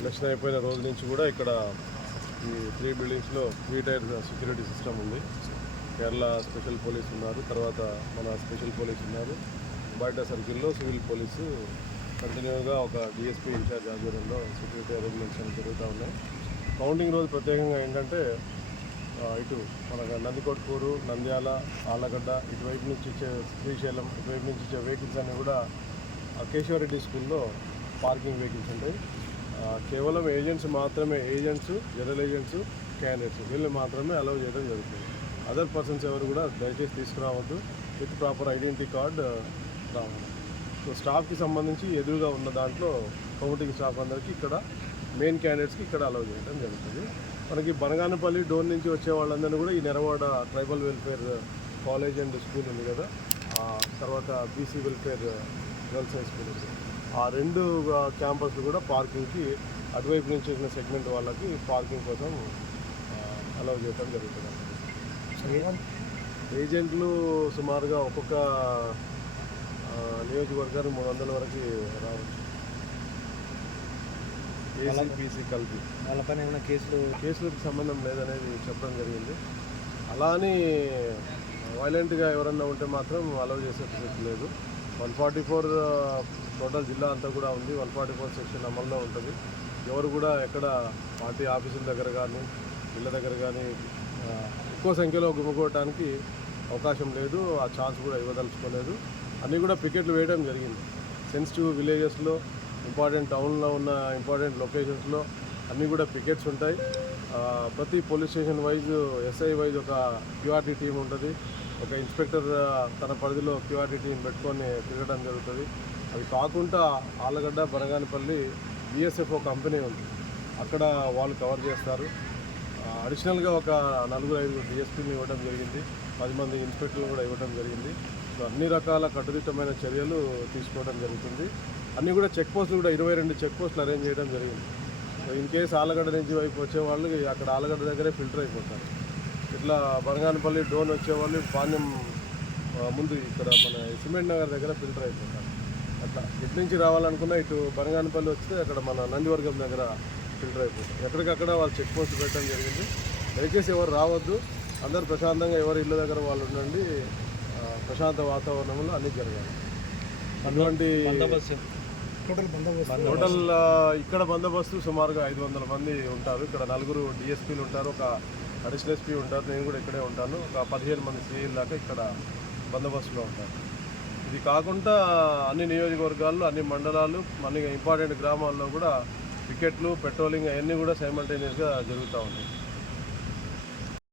Election అయిపోయిన రోజు నుంచి కూడా ఇక్కడ ఈ త్రీ బిల్డింగ్స్లో త్రీ టైర్ సెక్యూరిటీ సిస్టమ్ ఉంది. కేరళ స్పెషల్ పోలీస్ ఉన్నారు తర్వాత మన స్పెషల్ పోలీస్ ఉన్నారు. బయట సర్కిల్లో సివిల్ పోలీసు కంటిన్యూగా ఒక డిఎస్పీ ఇన్ఛార్జ్ ఆధ్వర్యంలో సెక్యూరిటీ అరేంజ్మెంట్స్ జరుగుతూ ఉన్నాయి. కౌంటింగ్ రోజు ప్రత్యేకంగా ఏంటంటే ఇటు మన నందికొట్కూరు నంద్యాల ఆలగడ్డ ఇటువైపు నుంచి ఇచ్చే శ్రీశైలం ఇటువైపు నుంచి ఇచ్చే వెహికల్స్ అన్నీ కూడా కేశవరెడ్డి స్కూల్లో పార్కింగ్ వెహికల్స్ ఉంటాయి. కేవలం ఏజెంట్స్ మాత్రమే ఏజెంట్స్ జనరల్ ఏజెంట్స్ క్యాండిడేట్స్ వీళ్ళు మాత్రమే అలౌ చేయడం జరుగుతుంది. అదర్ పర్సన్స్ ఎవరు కూడా దయచేసి తీసుకురావద్దు. విత్ ప్రాపర్ ఐడెంటిటీ కార్డ్ రావాలి. సో స్టాఫ్కి సంబంధించి ఎదురుగా ఉన్న దాంట్లో కౌంటింగ్ స్టాఫ్ అందరికీ ఇక్కడ మెయిన్ క్యాండిడేట్స్కి ఇక్కడ అలౌ చేయడం జరుగుతుంది. మనకి బనగానపల్లి డోన్ నుంచి వచ్చే వాళ్ళందరినీ కూడా ఈ Neravada tribal welfare college and school ఉంది కదా. తర్వాత BC welfare girls high school ఉంది. ఆ రెండు క్యాంపస్లు కూడా పార్కింగ్కి అటువైపు నుంచి వచ్చిన సెగ్మెంట్ వాళ్ళకి పార్కింగ్ కోసం అలౌ చేయడం జరుగుతుంది. ఏజెంట్లు సుమారుగా ఒక్కొక్క ఆ, నియోజకవర్గానికి మూడు వందల వరకు రావచ్చు. ఏసీ బీసీ కలిపి. వాళ్ళపైన ఏమైనా కేసులు? కేసులకు సంబంధం లేదనేది చెప్పడం జరిగింది. అలా అని వైలెంట్గా ఎవరన్నా ఉంటే మాత్రం అలౌ చేసే లేదు. వన్ ఫార్టీ ఫోర్ టోటల్ జిల్లా అంతా కూడా ఉంది. వన్ ఫార్టీ ఫోర్ సెక్షన్ అమల్లో ఉంటుంది. ఎవరు కూడా ఎక్కడ పార్టీ ఆఫీసుల దగ్గర కానీ ఇళ్ళ దగ్గర కానీ ఎక్కువ సంఖ్యలో గుమ్మకోవటానికి అవకాశం లేదు. ఆ ఛాన్స్ కూడా ఇవ్వదలుచుకోలేదు. అన్నీ కూడా పికెట్లు వేయడం జరిగింది. సెన్సిటివ్ విలేజెస్లో ఇంపార్టెంట్ టౌన్లో ఉన్న ఇంపార్టెంట్ లొకేషన్స్లో అన్నీ కూడా పికెట్స్ ఉంటాయి. ప్రతి police station wise SI wise ఒక క్యూఆర్టీ టీం ఉంటుంది. ఒక ఇన్స్పెక్టర్ తన పరిధిలో క్యూఆర్టీటీని పెట్టుకొని తిరగడం జరుగుతుంది. అది కాకుండా ఆలగడ్డ బనగానిపల్లి బిఎస్ఎఫ్ కంపెనీ ఉంది. అక్కడ వాళ్ళు కవర్ చేస్తారు. అడిషనల్గా ఒక నలుగురు ఐదుగురు డిఎస్పీని ఇవ్వడం జరిగింది. పది మంది ఇన్స్పెక్టర్లు కూడా ఇవ్వడం జరిగింది. సో అన్ని రకాల కట్టుదిట్టమైన చర్యలు తీసుకోవడం జరుగుతుంది. అన్నీ కూడా చెక్ పోస్టులు కూడా ఇరవై రెండు చెక్ పోస్టులు అరేంజ్ చేయడం జరిగింది. సో ఇన్ కేసు ఆలగడ్డ నుంచి వైపు వచ్చే వాళ్ళు అక్కడ ఆలగడ్డ దగ్గరే ఫిల్టర్ అయిపోతారు. ఇట్లా బనగానపల్లి డోన్ వచ్చే వాళ్ళు పాణ్యం ముందు ఇక్కడ మన సిమెంట్ నగర్ దగ్గర ఫిల్టర్ అయిపోతారు. అట్లా ఇటు నుంచి రావాలనుకున్నా ఇటు బనగానపల్లి వస్తే అక్కడ మన నందివర్గం దగ్గర ఫిల్టర్ అయిపోతారు ఎక్కడికక్కడ వాళ్ళు చెక్ పోస్ట్ పెట్టడం జరిగింది. దయచేసి ఎవరు రావద్దు. అందరు ప్రశాంతంగా ఎవరి ఇళ్ళ దగ్గర వాళ్ళు ఉండండి. ప్రశాంత వాతావరణంలో అన్నీ జరగాలి. అటువంటి బందోబస్తు. టోటల్ బందోబస్తు. టోటల్ ఆ, ఇక్కడ బందోబస్తు సుమారుగా ఐదు వందల మంది ఉంటారు. ఇక్కడ నలుగురు డిఎస్పీలు ఉంటారు. ఒక అడిషనల్ ఎస్పీ ఉంటారు నేను కూడా ఇక్కడే ఉంటాను. ఒక పదిహేను మంది సీఎల్ దాకా ఇక్కడ బందోబస్తులో ఉంటారు. ఇది కాకుండా అన్ని నియోజకవర్గాల్లో అన్ని మండలాలు అన్ని ఇంపార్టెంట్ గ్రామాల్లో కూడా పికెట్లు పెట్రోలింగ్ అవన్నీ కూడా సైమల్టేనియస్గా జరుగుతూ ఉంటాయి